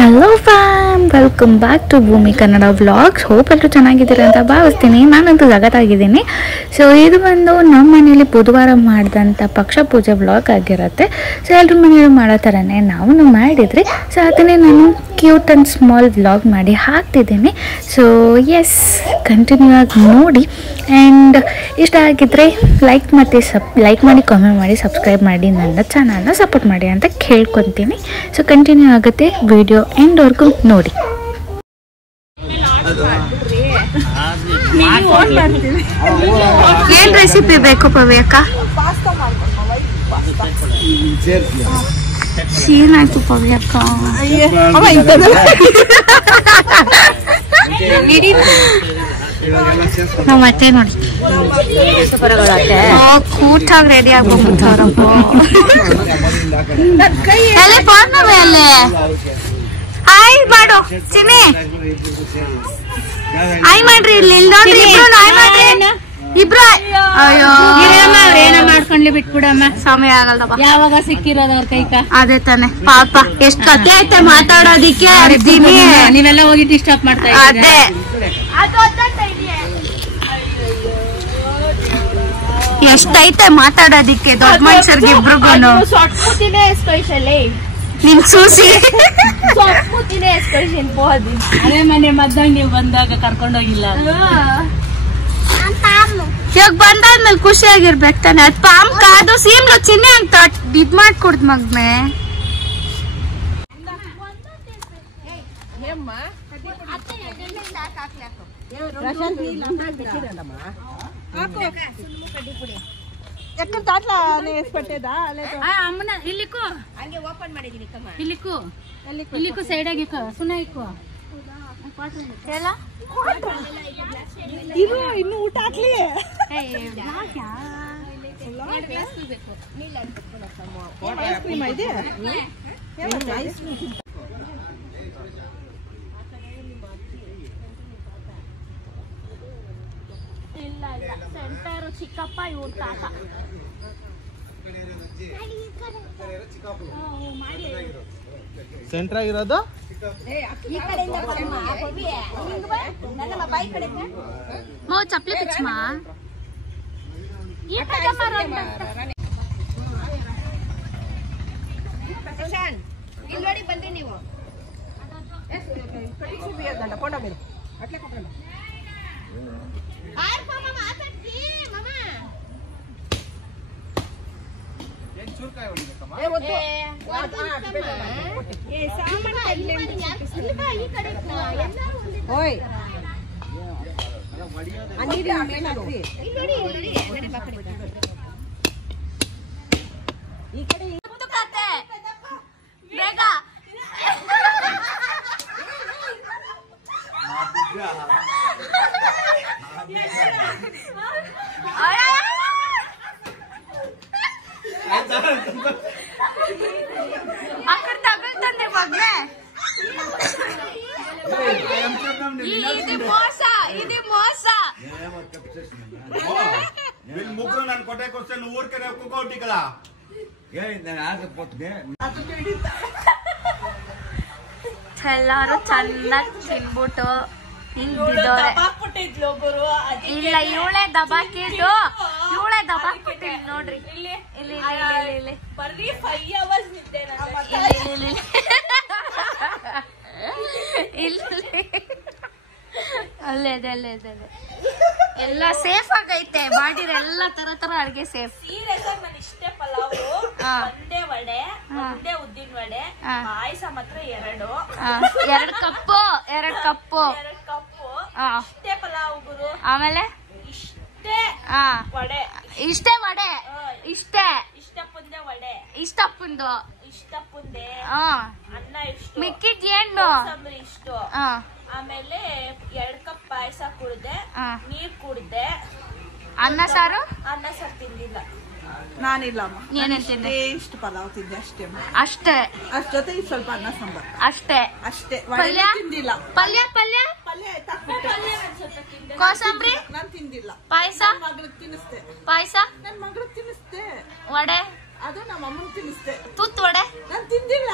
Hello fam, welcome back to Bhoomi Kannada vlogs. Hope ಎಲ್ಲರೂ ಚೆನ್ನಾಗಿದ್ದೀರ ಅಂತ ಭಾವಿಸ್ತೀನಿ. ನಾನಂತೂ ಜಗತ್ತಾಗಿದ್ದೀನಿ. ಸೊ ಇದು ಬಂದು ನಮ್ಮ ಮನೇಲಿ ಬುಧವಾರ ಮಾಡಿದಂಥ ಪಕ್ಷ ಪೂಜೆ ವ್ಲಾಗ್ ಆಗಿರುತ್ತೆ. ಸೊ ಎಲ್ಲರ ಮನೆಯಲ್ಲೂ ಮಾಡೋ ಥರನೇ ನಾವು ಮಾಡಿದ್ರಿ. ಸೊ ಅದನ್ನೇ ನಾನು ಕ್ಯೂಟ್ ಆ್ಯಂಡ್ ಸ್ಮಾಲ್ ವ್ಲಾಗ್ ಮಾಡಿ ಹಾಕ್ತಿದ್ದೀನಿ. ಸೊ ಎಸ್, ಕಂಟಿನ್ಯೂ ಆಗಿ ನೋಡಿ. ಆ್ಯಂಡ್ ಇಷ್ಟ ಆಗಿದ್ದರೆ ಲೈಕ್ ಮಾಡಿ, ಕಾಮೆಂಟ್ ಮಾಡಿ, ಸಬ್ಸ್ಕ್ರೈಬ್ ಮಾಡಿ, ನನ್ನ ಚಾನಲ್ನ ಸಪೋರ್ಟ್ ಮಾಡಿ ಅಂತ ಕೇಳ್ಕೊತೀನಿ. ಸೊ ಕಂಟಿನ್ಯೂ ಆಗುತ್ತೆ ವಿಡಿಯೋ ಎಂಡ್ವರೆಗೂ ನೋಡಿ. ಏನ್ ರೆಸಿಪಿ ಬೇಕು ಪವ್ಯಕ್ಕ? ಏನಾಯ್ತು ಪವ್ಯಕ್ಕ? ನಾವ್ ಮತ್ತೆ ನೋಡಿ ಕೂಟಾಗಿ ರೆಡಿ ಆಗ್ಬಿಡ್ತಾರಪ್ಪ. ಹಾಯ್ ಮಾಡು ಚಿನಿ, ಹಾಯ್ ಮಾಡ್ರಿ. ಇಲ್ಲಿ ಇಬ್ರು ಅಯ್ಯೋ ಏನೋ ಮಾಡ್ಕೊಂಡ್ಲಿ ಬಿಟ್ಬಿಡಮ್ಮ, ಸಮಯ ಆಗಲ್ದಪ್ಪ. ಯಾವಾಗ ಸಿಕ್ಕಿರೋದ ಅವ್ರ ಕೈಕ? ಅದೇ ತಾನೆ ಪಾಪ, ಎಷ್ಟ್ ಕತೆ ಐತೆ ಮಾತಾಡೋದಿಕ್ಕೆ. ನೀವೆಲ್ಲ ಹೋಗಿ ಡಿಸ್ಟರ್ಬ್ ಮಾಡ್ತಾ ಅದೇ ಎಷ್ಟೈತೆ ಮಾತಾಡೋದಿಕ್ಕೆ ದೊಡ್ಡ ಮನುಷ್ಯರ್ಗೆ ಇಬ್ರಿಗೂ. ನಿನ್ ಸೂಸಿ ಅದೇ ಮನೆ ಮದ್ದಂಗ್ ನೀವು ಬಂದಾಗ ಕರ್ಕೊಂಡೋಗಿಲ್ಲ. ಇವಾಗ ಬಂದಾದ್ಮೇಲೆ ಖುಷಿಯಾಗಿರ್ಬೇಕು ತಾನೆ. ಅದ್ ಪಾಮ್ ಕಾದು ಸೀಮ್ಲು ಚಿನ್ನೆ ಅಂತ ಇದ್ ಮಾಡ್ಕೊಡ್ದ್ ಮಗ್ನೆ. ಅಮ್ಮನ ಇಲ್ಲಿಕ್ಕೂ ಇಲ್ಲಿಕ್ಕೂ ಸೈಡ್ ಆಗಿ ಸುಮ್ಮನೆ ಇಕ್ಕು. ಇನ್ನು ಊಟ ಹಾಕ್ಲಿ. ಇಲ್ಲ ಸೆಂಟರ್ ಚಿಕ್ಕಪ್ಪ ಇವ್ರ ತಾತ ಸೆಂಟ್ರ್ ಆಗಿರೋದು ಚಪ್ಲಿ ಪಿಚ್ಮಾ ನೋಡಿ ಬನ್ರಿ ನೀವು. ಬೇಗ ಅಕ್ಕರ್ ತಗಲ್ತಂದೆ ಮಗ್ನೆ. ಇದು ಮೋಸ, ಇದು ಮೋಸ. ಮುಗ್ರು ನಾನು ಕೊಟ್ಟೆ ಕೊಡ್ತೇನೆ ಊರ್ ಕಡೆ ಕುಕ್ಕೌಟಿಕಲ ಎಲ್ಲಾರು ಚೆನ್ನಾಗಿ ತಿನ್ಬಿಟ್ಟು ಹಿಂಗಿದ್ದವ್ರೆ. ಇಲ್ಲ ಇವಳೆ ದಬಾಕಿದ್ದು, ಇವಳೆ ದಬಾಕ್ಬಿಟ್ಟಿಲ್ ನೋಡ್ರಿ. ಇಲ್ಲಿ ಅಲ್ಲೇ ಎಲ್ಲ ಸೇಫ್ ಆಗೈತೆ. ಮಾಡಿರ ಎಲ್ಲ ತರ ಅಡ್ಗೆ ಸೇಫ್. ಇಷ್ಟೇ ಪಲಾವ್, ಒಂದೇ ವಡೆ, ಒಂದೇ ಉದ್ದಿನ ವಡೆ, ಪಾಯಸ ಮಾತ್ರ ಎರಡು ಕಪ್ಪು ಇಷ್ಟೇ ಪಲಾವ್ ಗುರು. ಆಮೇಲೆ ಇಷ್ಟೇ ವಡೆ, ಇಷ್ಟಪ್ಪಂದೆ ವಡೆ, ಇಷ್ಟಪ್ಪಂದೆ ಅನ್ನ ಇಷ್ಟು, ಮಿಕ್ಕಿದ್ ಏನು ಇಷ್ಟು. ಆಮೇಲೆ 2 ಕಪ್ ಪಾಯಸ ಕುಡ್ದೆ, ನೀರ್ ಕುಡ್ದೆ. ಅನ್ನ ಸಾರು ತಿಂದಿಲ್ಲ. ನಾನಿಲ್ಲಮ್ಮ, ಏನೇನ್ ತಿಂದೆ? ಇಷ್ಟು ಪಲಾವ್ ತಿಂದೆ ಅಷ್ಟೇ. ಅಷ್ಟೇ ಅಷ್ಟ್ ಜೊತೆ ಸ್ವಲ್ಪ ಅನ್ನ ಸಾಂಬಾರ್ ಅಷ್ಟೇ. ಪಲ್ಯ ತಿಂದಿಲ್ಲ. ಪಲ್ಯ ಕೋಸಂಬರಿ ನಾನ್ ತಿಂದಿಲ್ಲ. ಪಾಯಸ ಮಗಳಿಗೆ ತಿನ್ನಿಸ್ದೆ. ಪಾಯಸ ನನ್ ಮಗಳಿಗೆ ತಿನ್ನಿಸ್ದೆ. ವಡೆ ಅದು ನಮ್ಮ ಅಮ್ಮನ ತಿನ್ನಿಸ್ದೆ. ತೂತ್ ವಡೆ ನಾನ್ ತಿಂದಿಲ್ಲ.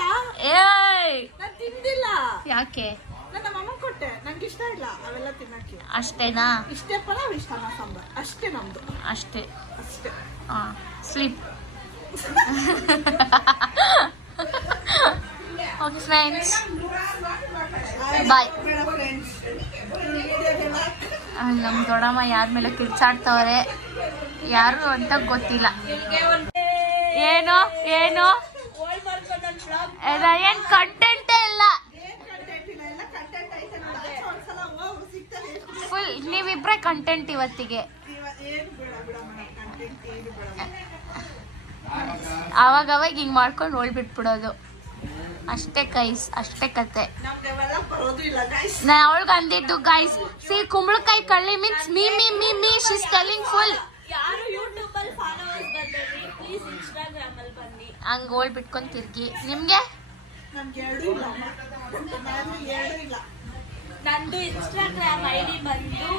ಏಯ್ ನಾನ್ ತಿಂದಿಲ್ಲ. ಯಾಕೆ? ನಾನು ನಮ್ಮ ಅಮ್ಮನ್ ಕೊಟ್ಟೆ. ನಂಗೆ ಇಷ್ಟ ಇಲ್ಲ ಅವೆಲ್ಲ ತಿನ್ನಕ್ಕೆ. ಅಷ್ಟೇನಾ? ಇಷ್ಟೇ ಪಲಾವ್ ಇಷ್ಟ ಅನ್ನ ಸಾಂಬಾರ್ ಅಷ್ಟೇ ನಮ್ದು. ಅಷ್ಟೇ ಅಷ್ಟೇ. ಸ್ಲೀಪ್. ಓಕೆ ಫ್ರೆಂಡ್ಸ್, ಬಾಯ್. ನಮ್ ದೊಡ್ಡಮ್ಮ ಯಾರ ಮೇಲೆ ಕಿರ್ಚಾಡ್ತವ್ರೆ, ಯಾರು ಅಂತ ಗೊತ್ತಿಲ್ಲ. ಏನು ಏನು ಏನ್ ಕಂಟೆಂಟೇ ಇಲ್ಲ. ಫುಲ್ ನೀವಿಬ್ರೆ ಕಂಟೆಂಟ್ ಇವತ್ತಿಗೆ. ಅವಾಗ ಹಿಂಗ್ ಮಾಡ್ಕೊಂಡು ಹೋಗ್ಬಿಟ್ಬಿಡೋದು ಅಷ್ಟೇ ಗೈಸ್, ಅಷ್ಟೇ ಕತೆ. ನಾ ಅವಳಿಗೆ ಅಂದಿದ್ದು ಗೈಸ್, ಸಿ ಕುಂಬಳಕಾಯಿ ಕಳ್ಳಿ means me me me me she's telling full. ಯಾರು ಯೂಟ್ಯೂಬ್ ಅಲ್ಲಿ ಫಾಲೋವರ್ಸ್ ಬಂದ್ರಿ ಪ್ಲೀಸ್ ಇನ್ಸ್ಟಾಗ್ರಾಮ್ ಅಲ್ಲಿ ಬನ್ನಿ. ಹಂಗ ಹೋಗ್ಬಿಟ್ಕೊಂಡ್ ತಿರ್ಗಿ. ನಿಮ್ಗೆ ನಂದು ಇನ್ಸ್ಟಾಗ್ರಾಮ್ ಐಡಿ ಬಂದು